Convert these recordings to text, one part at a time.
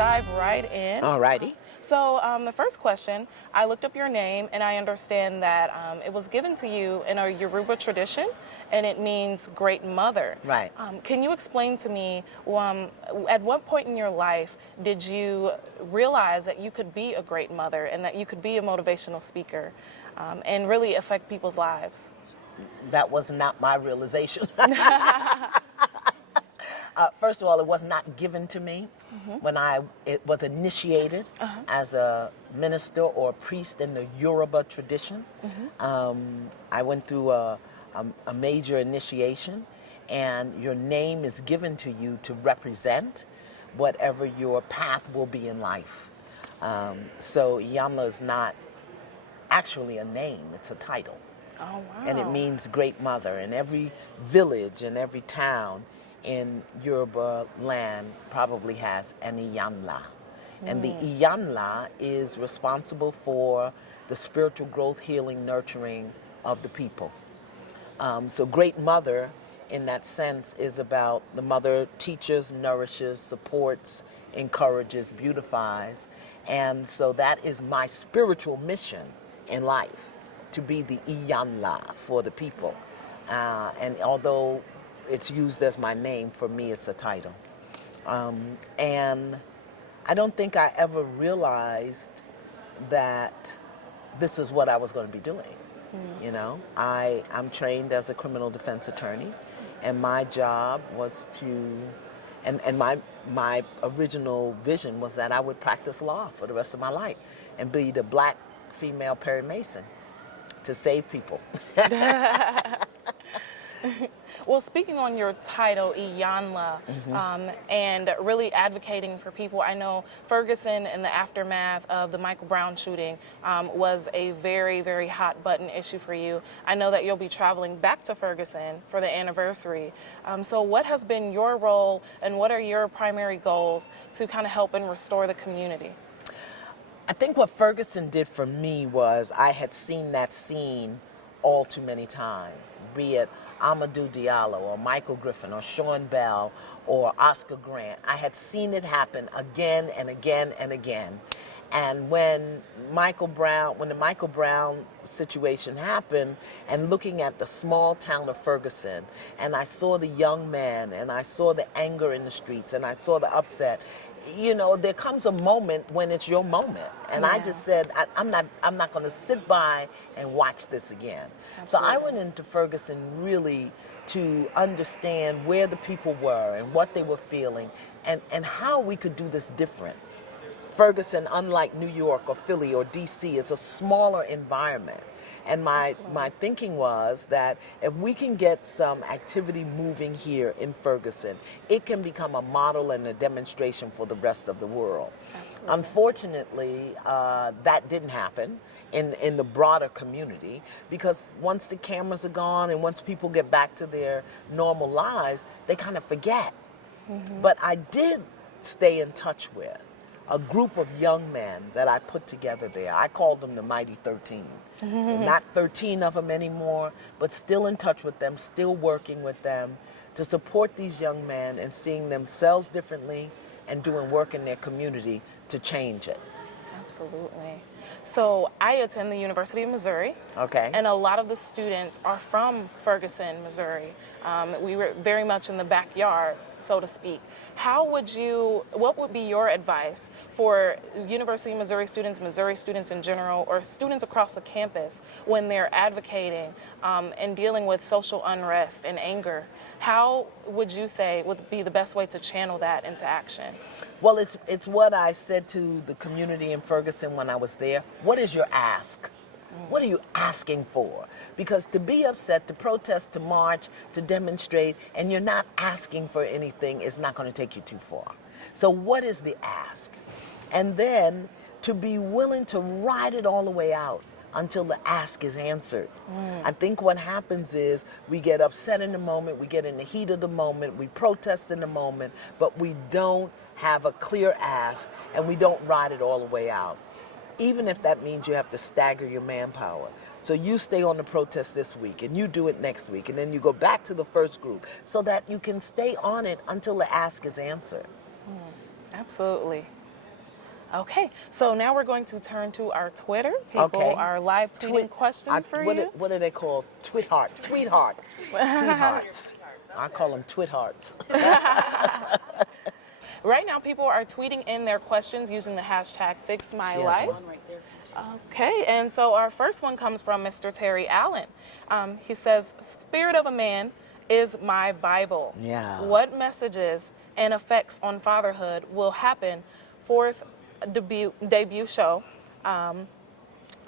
dive right in. Alrighty. So the first question, I looked up your name and I understand that it was given to you in a Yoruba tradition and it means great mother. Right. Can you explain to me, at what point in your life did you realize that you could be a great mother and that you could be a motivational speaker and really affect people's lives? That was not my realization. First of all, it was not given to me when it was initiated as a minister or a priest in the Yoruba tradition. I went through a major initiation, and your name is given to you to represent whatever your path will be in life. So Iyanla is not actually a name, it's a title. Oh, wow. And it means great mother. And every village and every town in Yoruba land probably has an Iyanla. And the Iyanla is responsible for the spiritual growth, healing, nurturing of the people. So great mother, in that sense, is about the mother teaches, nourishes, supports, encourages, beautifies. And so that is my spiritual mission in life, to be the Iyanla for the people. And although it's used as my name, for me it's a title. And I don't think I ever realized that this is what I was going to be doing. You know, I'm trained as a criminal defense attorney, and my job was to, and my original vision was that I would practice law for the rest of my life and be the black female Perry Mason to save people. Well, speaking on your title, Iyanla, and really advocating for people, I know Ferguson in the aftermath of the Michael Brown shooting was a very, very hot button issue for you. I know that you'll be traveling back to Ferguson for the anniversary. So what has been your role and what are your primary goals to kind of help and restore the community? I think what Ferguson did for me was I had seen that scene all too many times, be it Amadou Diallo or Michael Griffin or Sean Bell or Oscar Grant. I had seen it happen again and again and again. And when the Michael Brown situation happened, and looking at the small town of Ferguson, and I saw the young men, and I saw the anger in the streets, and I saw the upset, you know, there comes a moment when it's your moment. And I just said, I'm not going to sit by and watch this again. Absolutely. So I went into Ferguson really to understand where the people were and what they were feeling and how we could do this different. Ferguson, unlike New York or Philly or DC, is a smaller environment. And my thinking was that if we can get some activity moving here in Ferguson, it can become a model and a demonstration for the rest of the world. Absolutely. Unfortunately, that didn't happen in the broader community, because once the cameras are gone and once people get back to their normal lives, they kind of forget. But I did stay in touch with a group of young men that I put together there. I called them the Mighty 13. Not 13 of them anymore, but still in touch with them, still working with them to support these young men and seeing themselves differently and doing work in their community to change it. Absolutely. So I attend the University of Missouri. Okay. And a lot of the students are from Ferguson, Missouri. We were very much in the backyard, so to speak. What would be your advice for University of Missouri students in general, or students across the campus when they're advocating and dealing with social unrest and anger? How would you say would be the best way to channel that into action? Well, it's what I said to the community in Ferguson when I was there. What is your ask? What are you asking for? Because to be upset, to protest, to march, to demonstrate, and you're not asking for anything is not going to take you too far. So what is the ask? And then to be willing to ride it all the way out until the ask is answered. I think what happens is we get upset in the moment, we get in the heat of the moment, we protest in the moment, but we don't have a clear ask and we don't ride it all the way out. Even if that means you have to stagger your manpower. So you stay on the protest this week and you do it next week, and then you go back to the first group so that you can stay on it until the ask is answered. Absolutely. Okay, so now we're going to turn to our Twitter. People are live tweeting questions for you. What are they called? Tweet hearts. Tweet hearts. I call them twit hearts. Right now, people are tweeting in their questions using the hashtag #FixMyLife. Okay, and so our first one comes from Mr. Terry Allen. He says, "Spirit of a Man is my Bible. Yeah. What messages and effects on fatherhood will happen? Fourth debut show.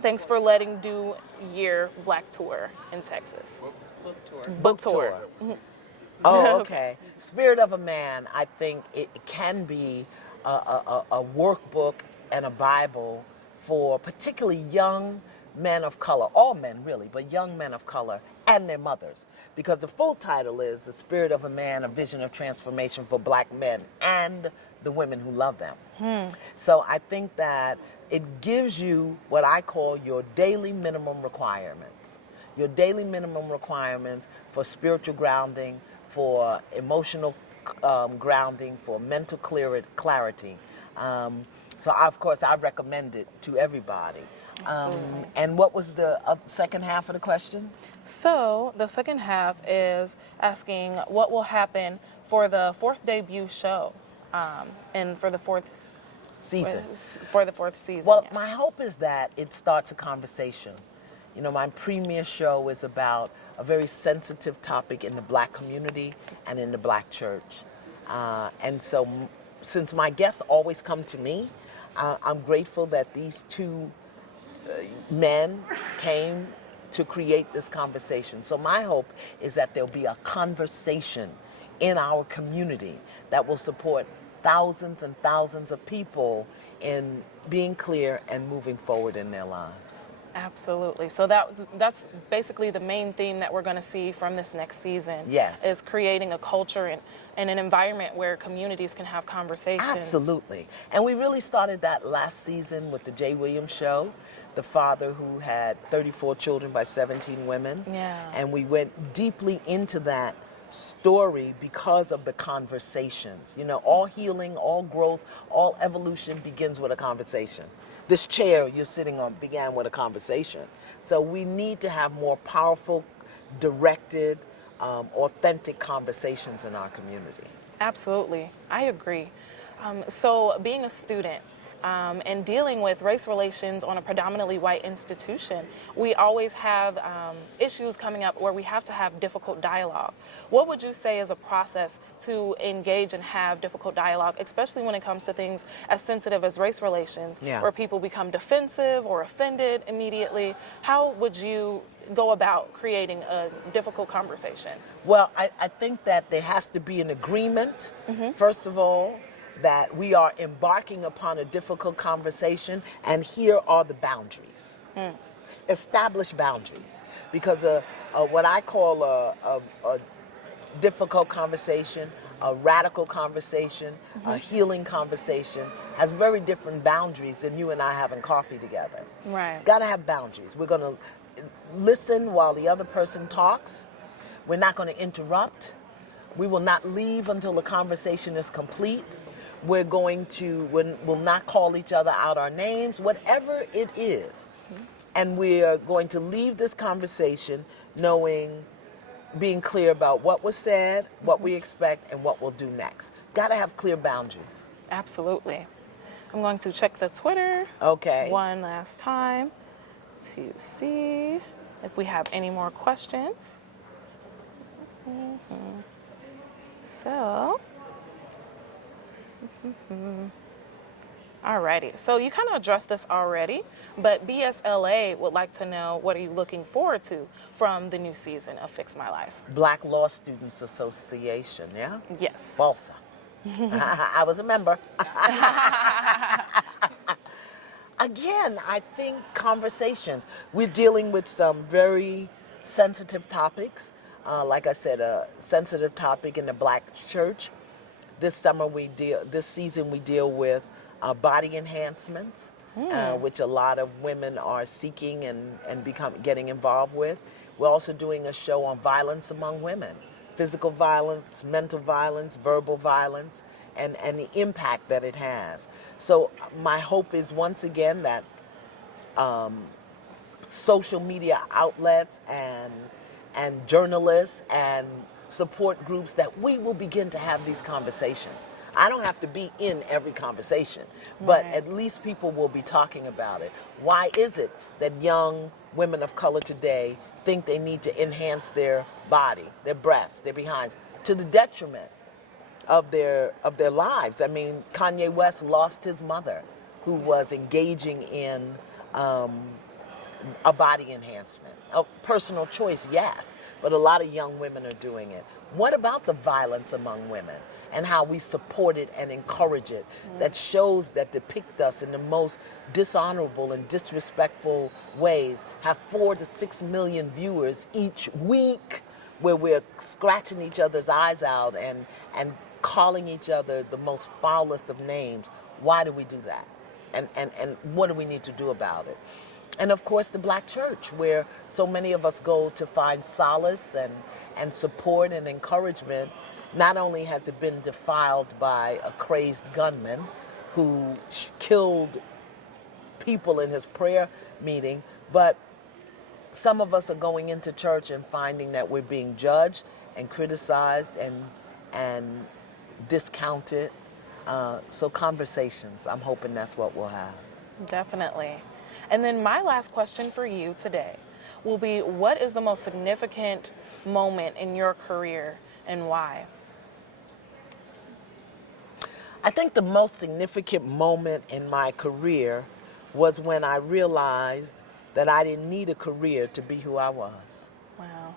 Thanks for letting do year Black Tour in Texas." Book tour. Oh, okay. Spirit of a Man, I think it can be a workbook and a Bible for particularly young men of color, all men really, but young men of color and their mothers. Because the full title is The Spirit of a Man, A Vision of Transformation for Black Men and the Women Who Love Them. So I think that it gives you what I call your daily minimum requirements. Your daily minimum requirements for spiritual grounding, for emotional grounding, for mental clarity. So, of course, I recommend it to everybody. And what was the second half of the question? So the second half is asking what will happen for the fourth debut show and for the fourth season. Well, my hope is that it starts a conversation. You know, my premiere show is about a very sensitive topic in the Black community and in the Black church. And so since my guests always come to me, I'm grateful that these two men came to create this conversation. So my hope is that there'll be a conversation in our community that will support thousands and thousands of people in being clear and moving forward in their lives. Absolutely. So that's basically the main theme that we're going to see from this next season. Yes. Is creating a culture and an environment where communities can have conversations. Absolutely. And we really started that last season with the Jay Williams show, the father who had 34 children by 17 women. Yeah. And we went deeply into that story because of the conversations. You know, all healing, all growth, all evolution begins with a conversation. This chair you're sitting on began with a conversation. So we need to have more powerful, directed, authentic conversations in our community. Absolutely. I agree. So being a student and dealing with race relations on a predominantly white institution, we always have issues coming up where we have to have difficult dialogue. What would you say is a process to engage and have difficult dialogue, especially when it comes to things as sensitive as race relations, where people become defensive or offended immediately? How would you go about creating a difficult conversation? Well, I think that there has to be an agreement, first of all, that we are embarking upon a difficult conversation, and here are the boundaries. Establish boundaries. Because what I call a difficult conversation, a radical conversation, a healing conversation, has very different boundaries than you and I having coffee together. Right. Got to have boundaries. We're going to listen while the other person talks. We're not going to interrupt. We will not leave until the conversation is complete. We'll not call each other out our names, whatever it is. And we are going to leave this conversation being clear about what was said, what we expect, and what we'll do next. Got to have clear boundaries. Absolutely. I'm going to check the Twitter one last time to see if we have any more questions. So, alrighty. So you kind of addressed this already, but BSLA would like to know, what are you looking forward to from the new season of Fix My Life? Black Law Students Association, yeah? Yes. BALSA. I was a member. Again, I think conversations. We're dealing with some very sensitive topics. Like I said, a sensitive topic in the Black church. This season we deal with body enhancements, which a lot of women are seeking and getting involved with. We're also doing a show on violence among women, physical violence, mental violence, verbal violence, and the impact that it has. So my hope is once again that social media outlets and journalists and support groups, that we will begin to have these conversations. I don't have to be in every conversation, but Right. at least people will be talking about it. Why is it that young women of color today think they need to enhance their body, their breasts, their behinds, to the detriment of their lives? I mean, Kanye West lost his mother, who was engaging in a body enhancement. A personal choice, yes, but a lot of young women are doing it. What about the violence among women and how we support it and encourage it, that shows that depict us in the most dishonorable and disrespectful ways, have 4 to 6 million viewers each week, where we're scratching each other's eyes out and calling each other the most foulest of names? Why do we do that? And what do we need to do about it? And of course, the Black church, where so many of us go to find solace and support and encouragement. Not only has it been defiled by a crazed gunman who killed people in his prayer meeting, but some of us are going into church and finding that we're being judged and criticized and discounted. So conversations, I'm hoping that's what we'll have. Definitely. And then my last question for you today will be, what is the most significant moment in your career and why? I think the most significant moment in my career was when I realized that I didn't need a career to be who I was. Wow.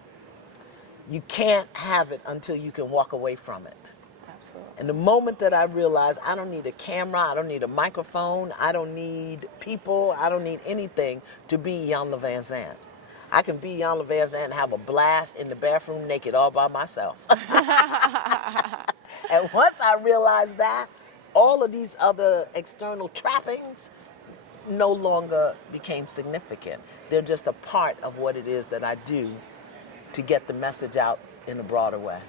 You can't have it until you can walk away from it. Absolutely. And the moment that I realized I don't need a camera, I don't need a microphone, I don't need people, I don't need anything to be Iyanla Vanzant. I can be Iyanla Vanzant and have a blast in the bathroom naked all by myself. And once I realized that, all of these other external trappings no longer became significant. They're just a part of what it is that I do to get the message out in a broader way.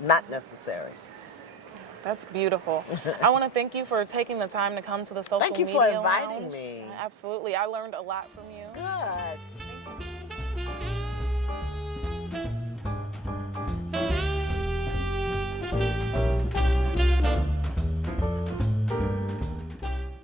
Not necessary. That's beautiful. I want to thank you for taking the time to come to the Social Thank you Media for inviting Lounge. me. Absolutely. I learned a lot from you. Good. Thank you.